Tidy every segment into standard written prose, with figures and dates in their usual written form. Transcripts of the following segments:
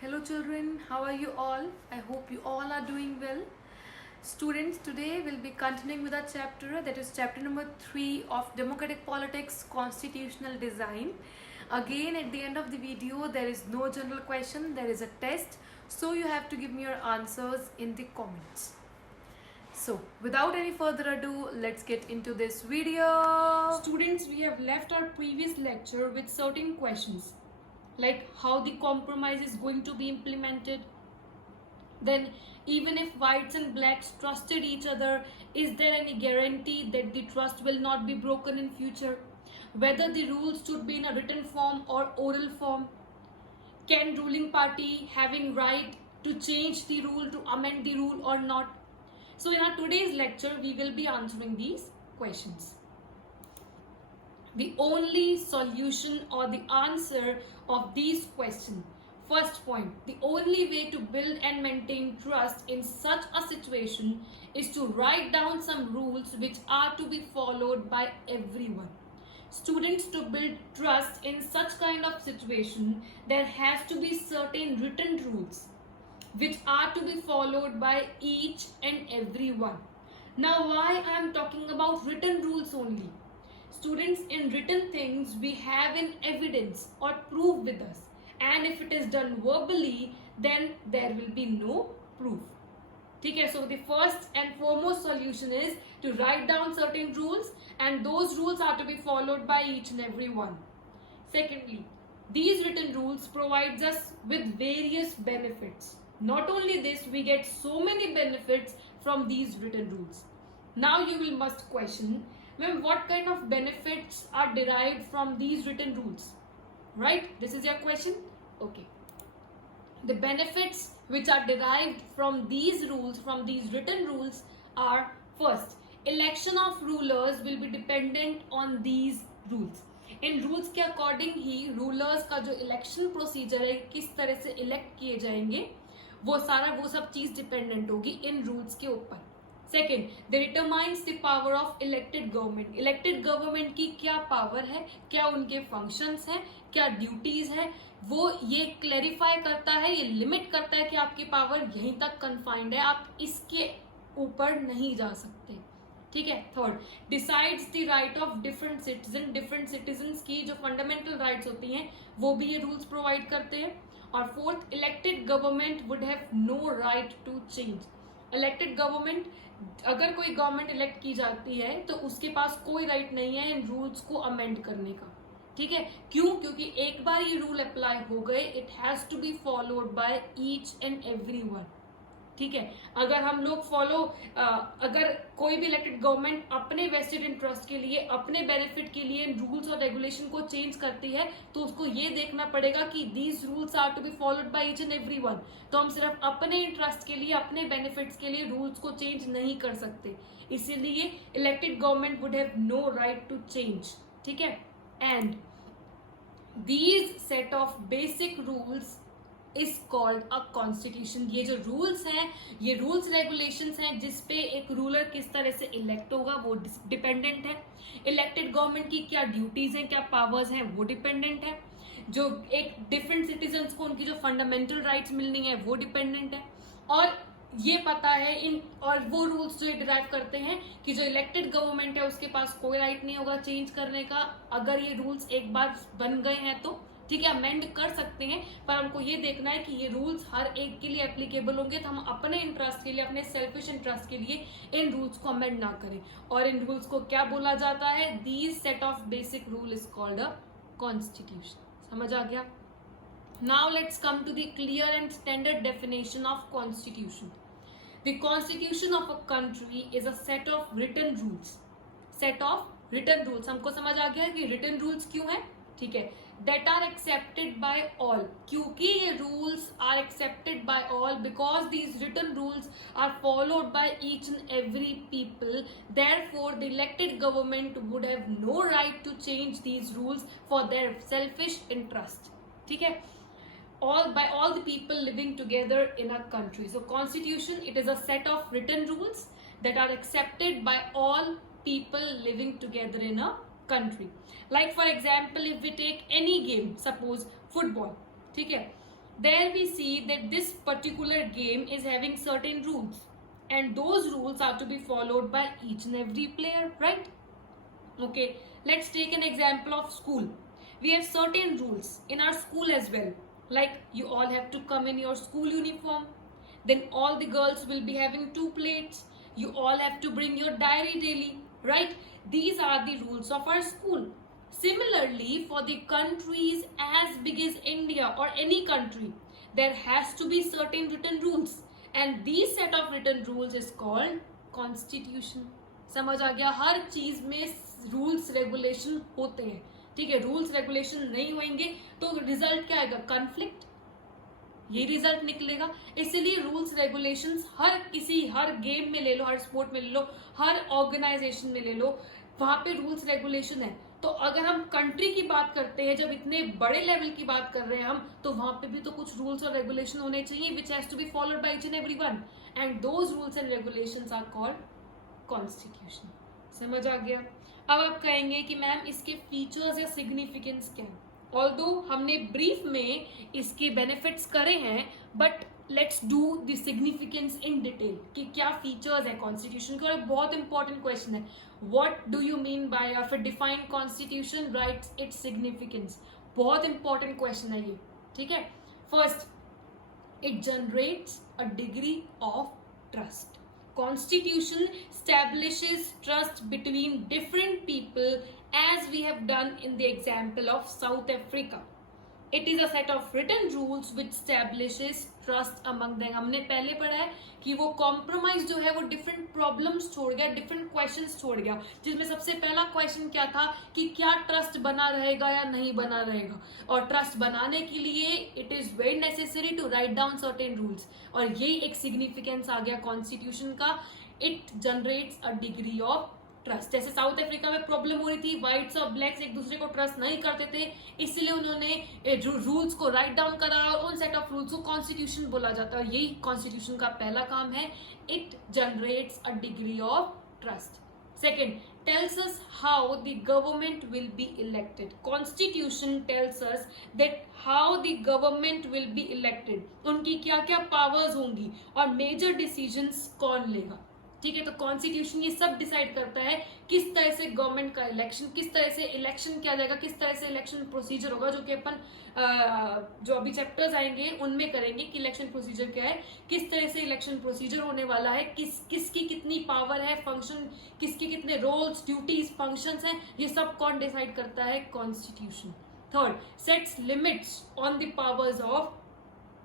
Hello children, how are you all? I hope you all are doing well. Students, today we'll be continuing with our chapter, that is chapter number 3 of Democratic Politics Constitutional Design. Again, at the end of the video there is no general question, there is a test, so you have to give me your answers in the comments. So without any further ado, let's get into this video. Students, we have left our previous lecture with certain questions like how the compromise is going to be implemented. Then even if whites and blacks trusted each other, is there any guarantee that the trust will not be broken in future? Whether the rules should be in a written form or oral form? Can ruling party having right to change the rule, to amend the rule or not? So in our today's lecture, we will be answering these questions. The only solution or the answer of these questions. First point, the only way to build and maintain trust in such a situation is to write down some rules which are to be followed by everyone. Students, to build trust in such kind of situation, there has to be certain written rules which are to be followed by each and everyone. Now, why I am talking about written rules only? Students, in written things we have an evidence or proof with us, and if it is done verbally, then there will be no proof. Okay, so the first and foremost solution is to write down certain rules, and those rules are to be followed by each and every one. Secondly, these written rules provides us with various benefits. Not only this, we get so many benefits from these written rules. Now you will must question, ma'am, what kind of benefits are derived from these written rules? Right? This is your question? Okay. The benefits which are derived from these rules, from these written rules, are first, election of rulers will be dependent on these rules. In rules के according ही rulers का जो election procedure है, किस तरह से elect किए जाएंगे, वो सब चीज डिपेंडेंट होगी इन रूल्स के ऊपर. Second, they determines the power of elected government. Elected government की क्या पावर है, क्या उनके फंक्शंस हैं, क्या ड्यूटीज है, वो ये क्लैरिफाई करता है, ये लिमिट करता है कि आपकी पावर यहीं तक कन्फाइंड है, आप इसके ऊपर नहीं जा सकते. ठीक है. Third, decides the right of different citizen की जो फंडामेंटल राइट्स होती हैं वो भी ये रूल्स प्रोवाइड करते हैं. और fourth, elected government would have no right to change. Elected government, अगर कोई गवर्नमेंट इलेक्ट की जाती है तो उसके पास कोई राइट नहीं है इन रूल्स को अमेंड करने का. ठीक है. क्यों? क्योंकि एक बार ये रूल अप्लाई हो गए, it has to be followed by each and every one. ठीक है. अगर हम लोग अगर कोई भी इलेक्टेड गवर्नमेंट अपने वेस्टेड इंटरेस्ट के लिए, अपने बेनिफिट के लिए रूल्स और रेगुलेशन को चेंज करती है, तो उसको ये देखना पड़ेगा कि these rules are to be followed by each and every one. तो हम सिर्फ अपने इंटरेस्ट के लिए, अपने बेनिफिट्स के लिए रूल्स को चेंज नहीं कर सकते. इसीलिए elected government would have no right to change. ठीक है. And these set of basic rules is called a constitution. ये जो रूल्स हैं, ये रूल्स रेगुलेशंस हैं जिसपे एक रूलर किस तरह से इलेक्ट होगा वो डिपेंडेंट है. इलेक्टेड गवर्नमेंट की क्या ड्यूटीज हैं, क्या पावर्स हैं, वो डिपेंडेंट है. जो एक डिफरेंट सिटीजन्स को उनकी जो फंडामेंटल राइट्स मिलनी है वो डिपेंडेंट है. और ये पता है इन, और वो रूल्स जो डिराइव करते हैं कि जो इलेक्टेड गवर्नमेंट है उसके पास कोई राइट नहीं होगा चेंज करने का. अगर ये रूल्स एक बार बन गए हैं तो ठीक है, अमेंड कर सकते हैं, पर हमको ये देखना है कि ये रूल्स हर एक के लिए एप्लीकेबल होंगे, तो हम अपने इंटरेस्ट के लिए, अपने सेल्फिश इंटरेस्ट के लिए इन रूल्स को अमेंड ना करें. और इन रूल्स को क्या बोला जाता है? These set of basic rule is called a constitution. समझ आ गया? Now let's come to the clear and standard definition of constitution. The constitution of a country is a set of written rules. Set of written rules. हमको समझ आ गया कि written rules क्यों है. ठीक है. that are accepted by all. क्योंकि ये rules are accepted by all, because these written rules are followed by each and every people, therefore the elected government would have no right to change these rules for their selfish interest. ठीक है. By all the people living together in a country. So constitution, it is a set of written rules that are accepted by all people living together in a country. Like for example, if we take any game, suppose football, ठीक है, there we see that this particular game is having certain rules, and those rules are to be followed by each and every player, right? Okay, let's take an example of school. We have certain rules in our school as well, like you all have to come in your school uniform, then all the girls will be having 2 plates, you all have to bring your diary daily, right? These are the rules of our school. Similarly, for the countries as big as India or any country, there has to be certain written rules, and these set of written rules is called constitution. समझ आ गया? हर चीज में rules regulation होते हैं, ठीक है? Rules regulation नहीं होंगे तो रिजल्ट क्या आएगा? कॉन्फ्लिक्ट, ये रिजल्ट निकलेगा. इसलिए रूल्स रेगुलेशंस हर गेम में ले लो, हर स्पोर्ट में ले लो, हर ऑर्गेनाइजेशन में ले लो, वहां पे रूल्स रेगुलेशन है. तो अगर हम कंट्री की बात करते हैं, जब इतने बड़े लेवल की बात कर रहे हैं हम, तो वहां पे भी तो कुछ रूल्स और रेगुलेशन होने चाहिए, which has to be followed by each and everyone, and those rules and regulations are called constitution. समझ आ गया? अब आप कहेंगे कि मैम इसके फीचर्स या सिग्निफिकेंस क्या है? ऑल्दो हमने ब्रीफ में इसके बेनिफिट्स करे हैं, but let's do the significance in detail कि क्या फीचर्स है कॉन्स्टिट्यूशन के. और बहुत इंपॉर्टेंट क्वेश्चन है, what do you mean by, या फिर define constitution, rights, its significance. बहुत इंपॉर्टेंट क्वेश्चन है ये, ठीक है? First, it generates a degree of trust. Constitution establishes trust between different people, as we have done in the example of South Africa. It is a set of written rules which establishes trust among them. हमने पहले पढ़ा है कि वो compromise जो है वो different problems छोड़ गया, डिफरेंट क्वेश्चंस छोड़ गया, जिसमें सबसे पहला क्वेश्चन क्या था कि क्या ट्रस्ट बना रहेगा या नहीं बना रहेगा. और ट्रस्ट बनाने के लिए it is very necessary to write down certain rules, और ये एक सिग्निफिकेंस आ गया कॉन्स्टिट्यूशन का. It generates a degree of trust. जैसे साउथ अफ्रीका में प्रॉब्लम हो रही थी, व्हाइट्स और ब्लैक्स एक दूसरे को ट्रस्ट नहीं करते थे, इसलिए उन्होंने रूल्स को राइट डाउन करा, और उन सेट ऑफ रूल्स को कॉन्स्टिट्यूशन बोला जाता है. यही कॉन्स्टिट्यूशन का पहला काम है. It generates a degree of trust. Second, tells us how the government will be elected. Constitution tells us that how the government will be elected. उनकी क्या क्या पावर्स होंगी और मेजर डिसीजंस कौन लेगा, ठीक है? तो कॉन्स्टिट्यूशन ये सब डिसाइड करता है किस तरह से गवर्नमेंट का इलेक्शन, किस तरह से इलेक्शन किया जाएगा, किस तरह से इलेक्शन प्रोसीजर होगा, जो कि अपन जो अभी चैप्टर्स आएंगे उनमें करेंगे कि इलेक्शन प्रोसीजर क्या है, किस तरह से इलेक्शन प्रोसीजर होने वाला है, किसकी कितनी पावर है, फंक्शन किसके कितने रोल्स, ड्यूटीज, फंक्शंस हैं, ये सब कौन डिसाइड करता है? Constitution. Third, sets limits on the powers of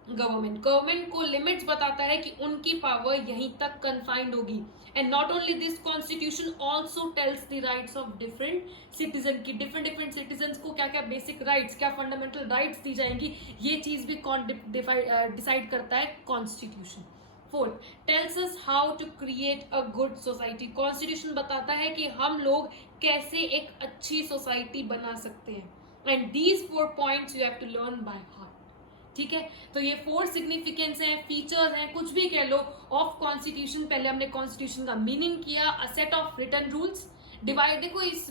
government को लिमिट्स बताता है कि उनकी पावर यहीं तक कन्फाइंड होगी. And not only this, constitution also tells the rights of different citizen की डिफरेंट सिटीजन को क्या क्या बेसिक राइट्स, क्या फंडामेंटल राइट्स दी जाएंगी, ये चीज भी डिसाइड करता है constitution. Fourth, tells us how to create a good society. Constitution बताता है कि हम लोग कैसे एक अच्छी सोसाइटी बना सकते हैं. And these 4 points you have to learn by heart, ठीक है? तो ये 4 सिग्निफिकेंस हैं, फीचर्स हैं, कुछ भी कह लो, ऑफ कॉन्स्टिट्यूशन. पहले हमने कॉन्स्टिट्यूशन का मीनिंग किया, a set of written rules. Divide, देखो इस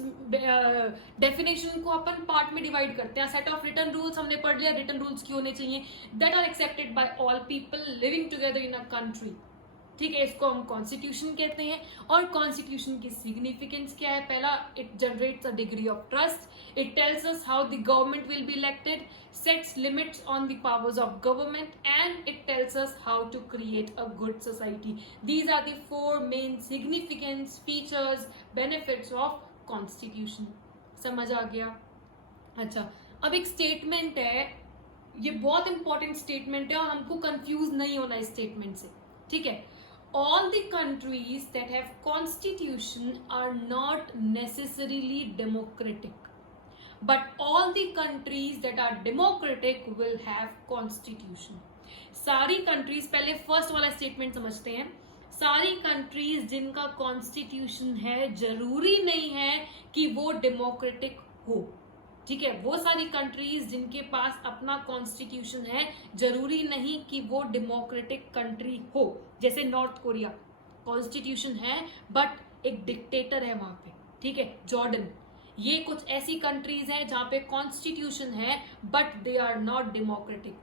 डेफिनेशन को अपन पार्ट में डिवाइड करते हैं. सेट ऑफ रिटन रूल्स हमने पढ़ लिया, रिटन रूल्स क्यों होने चाहिए, that are accepted by all people living together in a country, ठीक है? इसको हम कॉन्स्टिट्यूशन कहते हैं. और कॉन्स्टिट्यूशन की सिग्निफिकेंस क्या है? पहला, it generates a degree of trust. It tells us how the government will be elected, sets limits on the powers of government, and it tells us how to create a good society. These are the 4 main significance, features, benefits of constitution. समझ आ गया? अच्छा, अब एक statement है, ये बहुत important statement है और हमको कंफ्यूज नहीं होना इस स्टेटमेंट से, ठीक है? All the countries that have constitution are not necessarily democratic, but all the countries that are democratic will have constitution. सारी कंट्रीज, पहले फर्स्ट वाला स्टेटमेंट समझते हैं. सारी कंट्रीज जिनका कॉन्स्टिट्यूशन है, जरूरी नहीं है कि वो डेमोक्रेटिक हो, ठीक है? वो सारी कंट्रीज जिनके पास अपना कॉन्स्टिट्यूशन है, जरूरी नहीं कि वो डेमोक्रेटिक कंट्री हो. जैसे नॉर्थ कोरिया, कॉन्स्टिट्यूशन है बट एक डिक्टेटर है वहां पे, ठीक है? जॉर्डन, ये कुछ ऐसी कंट्रीज हैं जहां पे कॉन्स्टिट्यूशन है but they are not democratic.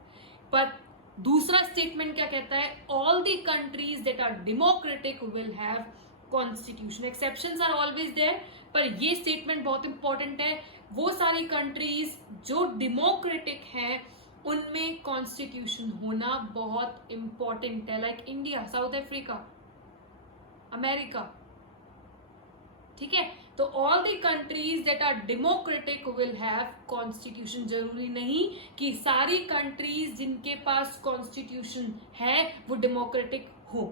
पर दूसरा स्टेटमेंट क्या कहता है, all the countries that are democratic will have constitution, exceptions are always there, पर ये स्टेटमेंट बहुत इंपॉर्टेंट है, वो सारी कंट्रीज जो डेमोक्रेटिक हैं उनमें कॉन्स्टिट्यूशन होना बहुत इंपॉर्टेंट है, like India, South Africa, America, ठीक है। तो all the countries that are democratic will have constitution, जरूरी नहीं कि सारी कंट्रीज जिनके पास कॉन्स्टिट्यूशन है वो डेमोक्रेटिक हो,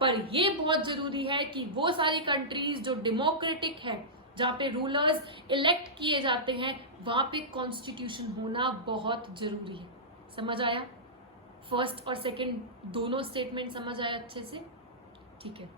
पर ये बहुत जरूरी है कि वो सारी कंट्रीज जो डेमोक्रेटिक है, जहां पे रूलर्स इलेक्ट किए जाते हैं, वहां पे कॉन्स्टिट्यूशन होना बहुत जरूरी है। समझ आया? फर्स्ट और सेकंड दोनों स्टेटमेंट समझ आया अच्छे से? ठीक है।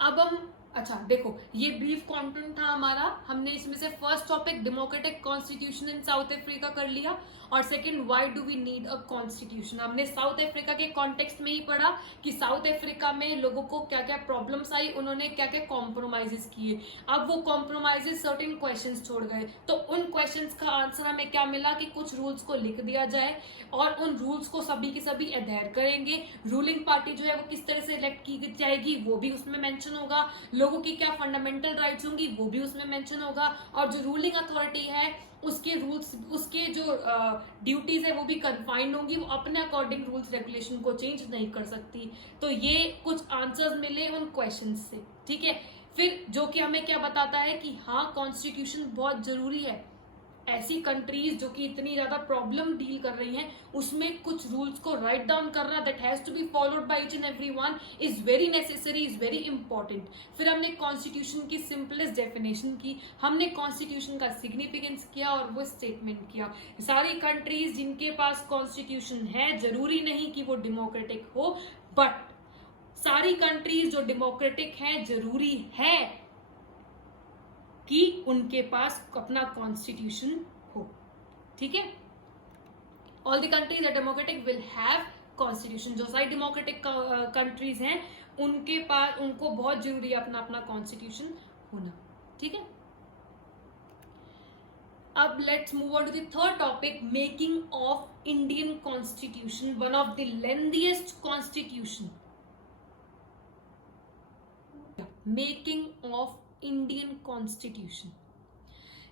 अब हम, अच्छा देखो, ये ब्रीफ कंटेंट था हमारा, हमने इसमें से first topic democratic constitution in South Africa कर लिया, और second why do we need a constitution. हमने साउथ अफ्रीका के कॉन्टेक्स्ट में ही पढ़ा कि साउथ अफ्रीका में लोगों को क्या क्या प्रॉब्लम्स आई, उन्होंने क्या क्या कॉम्प्रोमाइजेस किए, अब वो कॉम्प्रोमाइजेस सर्टेन क्वेश्चंस छोड़ गए, तो उन क्वेश्चंस का आंसर हमें क्या मिला कि कुछ रूल्स को लिख दिया जाए और उन रूल्स को सभी के सभी अडेयर करेंगे, रूलिंग पार्टी जो है वो किस तरह से इलेक्ट की जाएगी वो भी उसमें मेंशन होगा, लोगों की क्या फंडामेंटल राइट्स होंगी वो भी उसमें मेंशन होगा, और जो रूलिंग अथॉरिटी है उसके रूल्स, उसके जो ड्यूटीज है वो भी कन्फाइंड होंगी, वो अपने अकॉर्डिंग रूल्स रेगुलेशन को चेंज नहीं कर सकती। तो ये कुछ आंसर्स मिले उन क्वेश्चंस से, ठीक है। फिर जो कि हमें क्या बताता है कि हाँ कॉन्स्टिट्यूशन बहुत जरूरी है, ऐसी कंट्रीज जो कि इतनी ज्यादा प्रॉब्लम डील कर रही हैं उसमें कुछ रूल्स को राइट डाउन करना that has to be followed by each and everyone is very necessary, is very important. फिर हमने कॉन्स्टिट्यूशन की सिंपलेस्ट डेफिनेशन की, हमने कॉन्स्टिट्यूशन का सिग्निफिकेंस किया और वो स्टेटमेंट किया। सारी कंट्रीज जिनके पास कॉन्स्टिट्यूशन है, जरूरी नहीं कि वो डेमोक्रेटिक हो, बट सारी कंट्रीज जो डेमोक्रेटिक हैं जरूरी है कि उनके पास अपना कॉन्स्टिट्यूशन हो, ठीक है। All the countries are democratic will have constitution, जो सारी डेमोक्रेटिक कंट्रीज हैं उनके पास, उनको बहुत जरूरी है अपना अपना कॉन्स्टिट्यूशन होना, ठीक है। अब let's move on to the third topic, making of Indian constitution, one of the lengthiest constitution, making of Indian constitution.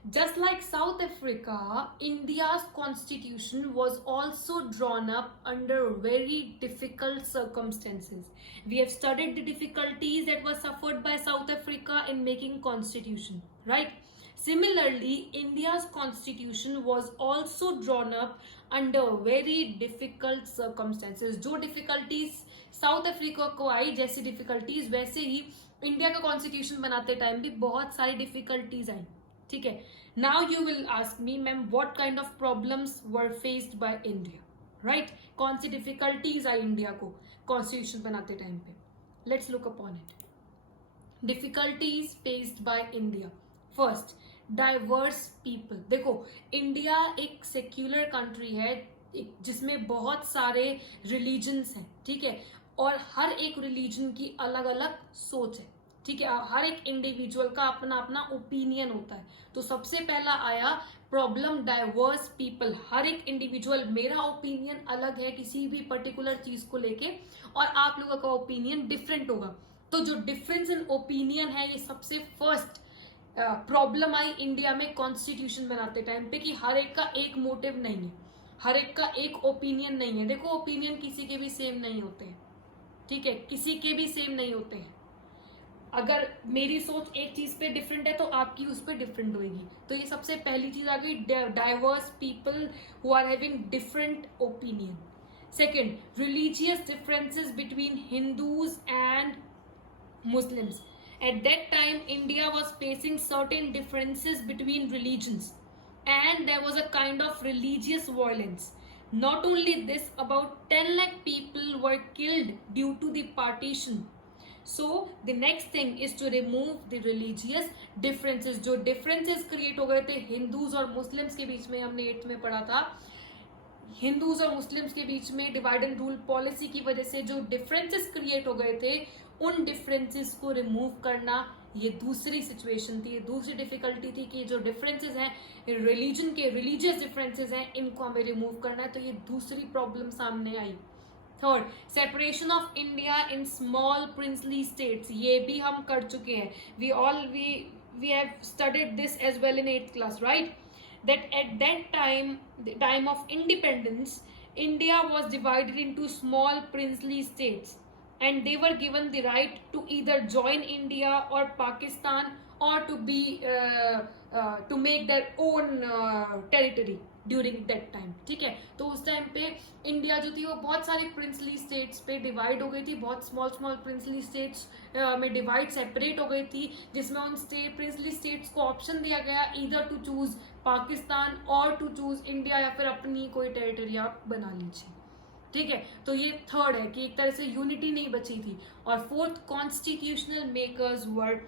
Just like South Africa, India's constitution was also drawn up under very difficult circumstances. We have studied the difficulties that were suffered by South Africa in making constitution, right? Similarly, India's constitution was also drawn up under very difficult circumstances. जो difficulties South Africa को आई, जैसी difficulties वैसे ही India का constitution बनाते time भी बहुत सारी difficulties आई, ठीक है। Now you will ask me, ma'am what kind of problems were faced by India, right? कौन सी डिफिकल्टीज आई इंडिया को कॉन्स्टिट्यूशन बनाते टाइम पे? Let's look upon it. Difficulties faced by India, first diverse people. देखो India एक secular country है जिसमें बहुत सारे रिलीजन्स हैं, ठीक है, और हर एक रिलीजन की अलग अलग सोच है, ठीक है, हर एक इंडिविजुअल का अपना अपना ओपिनियन होता है। तो सबसे पहला आया प्रॉब्लम डाइवर्स पीपल, हर एक इंडिविजुअल, मेरा ओपिनियन अलग है किसी भी पर्टिकुलर चीज को लेके और आप लोगों का ओपिनियन डिफरेंट होगा। तो जो डिफरेंस इन ओपिनियन है ये सबसे फर्स्ट प्रॉब्लम आई इंडिया में कॉन्स्टिट्यूशन बनाते टाइम पे, कि हर एक का एक मोटिव नहीं है, हर एक का एक ओपिनियन नहीं है। देखो ओपिनियन किसी के भी सेम नहीं होते हैं, ठीक है, किसी के भी सेम नहीं होते हैं। अगर मेरी सोच एक चीज पे डिफरेंट है तो आपकी उस पर डिफरेंट होगी। तो ये सबसे पहली चीज आ गई, diverse people who are having different opinion. Second, religious differences between Hindus and Muslims. At that time, India was facing certain differences between religions, and there was a kind of religious violence. Not only this, about 10 lakh people were killed due to the partition. So the next thing is to remove the religious differences. जो differences create हो गए थे Hindus और Muslims के बीच में, हमने 8th में पढ़ा था, हिंदूज और मुस्लिम्स के बीच में डिवाइड एंड रूल पॉलिसी की वजह से जो डिफरेंसेस क्रिएट हो गए थे, उन डिफरेंसेस को रिमूव करना ये दूसरी सिचुएशन थी, ये दूसरी डिफिकल्टी थी कि जो डिफरेंसेस हैं रिलीजन के, रिलीजियस डिफरेंसेस हैं, इनको हमें रिमूव करना है, तो ये दूसरी प्रॉब्लम सामने आई। Third, separation of India in small princely states, ये भी हम कर चुके हैं, we have studied this as well in 8th class, right? That at that time, the time of independence, India was divided into small princely states, and they were given the right to either join India or Pakistan, or to be to make their own territory during that time, ठीक है। तो उस time पे India जो थी वो बहुत सारी प्रिंसली स्टेट्स पे डिवाइड हो गई थी, बहुत स्मॉल स्मॉल प्रिंसली स्टेट्स में डिवाइड सेपरेट हो गई थी, जिसमें उन प्रिंसली स्टेट्स को ऑप्शन दिया गया ईदर टू चूज पाकिस्तान और टू चूज इंडिया, या फिर अपनी कोई टेरिटरी आप बना लीजिए, ठीक है। तो ये थर्ड है कि एक तरह से यूनिटी नहीं बची थी। और fourth, constitutional makers were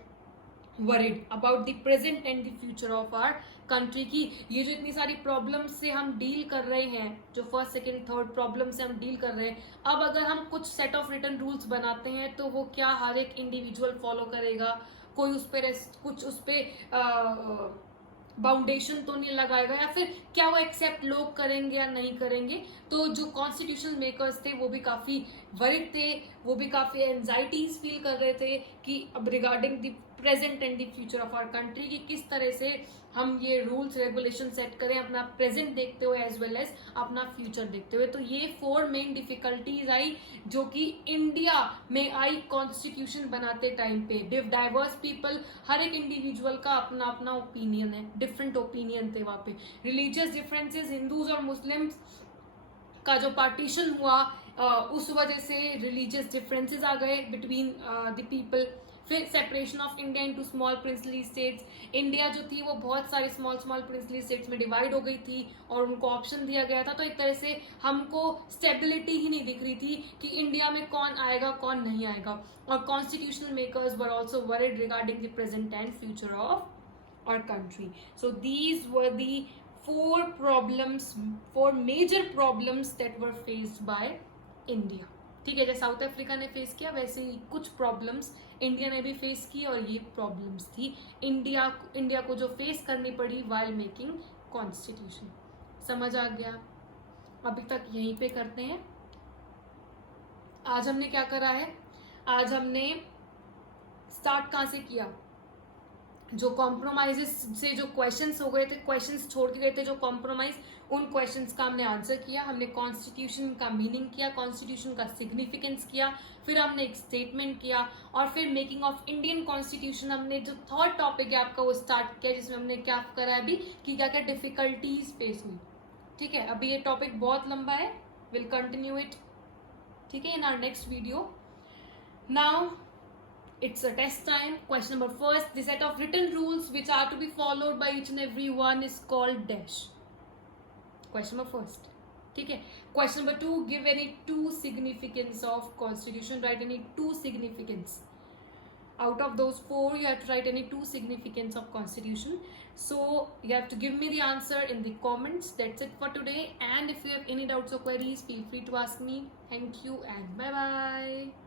worried about the present and the future of our country की ये जो इतनी सारी प्रॉब्लम्स से हम डील कर रहे हैं, जो फर्स्ट सेकंड थर्ड प्रॉब्लम से हम डील कर रहे हैं, अब अगर हम कुछ सेट ऑफ रिटन रूल्स बनाते हैं तो वो क्या हर एक इंडिविजुअल फॉलो करेगा, कोई उस पर कुछ उस पर बाउंडेशन तो नहीं लगाएगा, या फिर क्या वो एक्सेप्ट लोग करेंगे या नहीं करेंगे। तो जो कॉन्स्टिट्यूशनल मेकर्स थे वो भी काफ़ी वरिड थे, वो भी काफ़ी एंजाइटीज फील कर रहे थे कि अब regarding the present and the future of our country की किस तरह से हम ये रूल्स रेगुलेशन सेट करें, अपना प्रेजेंट देखते हुए एज वेल एज अपना फ्यूचर देखते हुए। तो ये 4 मेन डिफिकल्टीज आई जो कि इंडिया में आई कॉन्स्टिट्यूशन बनाते टाइम पे। डाइवर्स पीपल, हर एक इंडिविजुअल का अपना अपना ओपिनियन है, डिफरेंट ओपिनियन थे वहाँ पे। रिलीजियस डिफरेंसेस, हिंदूज और मुस्लिम्स का जो पार्टीशन हुआ उस वजह से रिलीजियस डिफरेंसेस आ गए बिटवीन द पीपल। फिर separation of India into small princely states, India जो थी वो बहुत सारे स्मॉल स्मॉल प्रिंसली स्टेट्स में डिवाइड हो गई थी और उनको ऑप्शन दिया गया था। तो एक तरह से हमको स्टेबिलिटी ही नहीं दिख रही थी कि इंडिया में कौन आएगा कौन नहीं आएगा। और constitutional makers were also worried regarding the present and future of our country. So these were the 4 major problems that were faced by India, ठीक है। जैसे साउथ अफ्रीका ने फेस किया वैसे ही कुछ प्रॉब्लम्स इंडिया ने भी फेस की, और ये प्रॉब्लम्स थी इंडिया को जो फेस करनी पड़ी वाइल मेकिंग कॉन्स्टिट्यूशन। समझ आ गया? अभी तक यहीं पे करते हैं। आज हमने क्या करा है, आज हमने स्टार्ट कहाँ से किया, जो कॉम्प्रोमाइजेस से जो क्वेश्चंस हो गए थे, क्वेश्चंस छोड़ के गए थे जो कॉम्प्रोमाइज, उन क्वेश्चंस का हमने आंसर किया, हमने कॉन्स्टिट्यूशन का मीनिंग किया, कॉन्स्टिट्यूशन का सिग्निफिकेंस किया, फिर हमने एक स्टेटमेंट किया, और फिर मेकिंग ऑफ इंडियन कॉन्स्टिट्यूशन हमने जो थर्ड टॉपिक है आपका वो स्टार्ट किया, जिसमें हमने क्या करा अभी कि क्या क्या डिफिकल्टीज फेस हुई, ठीक है। अभी ये टॉपिक बहुत लंबा है, विल कंटिन्यू इट, ठीक है, in our next video. Now it's a test time. Question number first, the set of written rules which are to be followed by each and every one is called dash. Question number first, ठीक है। Question number 2, give any 2 significance of constitution, write any 2 significance. Out of those 4 you have to write any 2 significance of constitution. So you have to give me the answer in the comments. That's it for today, and if you have any doubts or queries, feel free to ask me. Thank you and bye bye.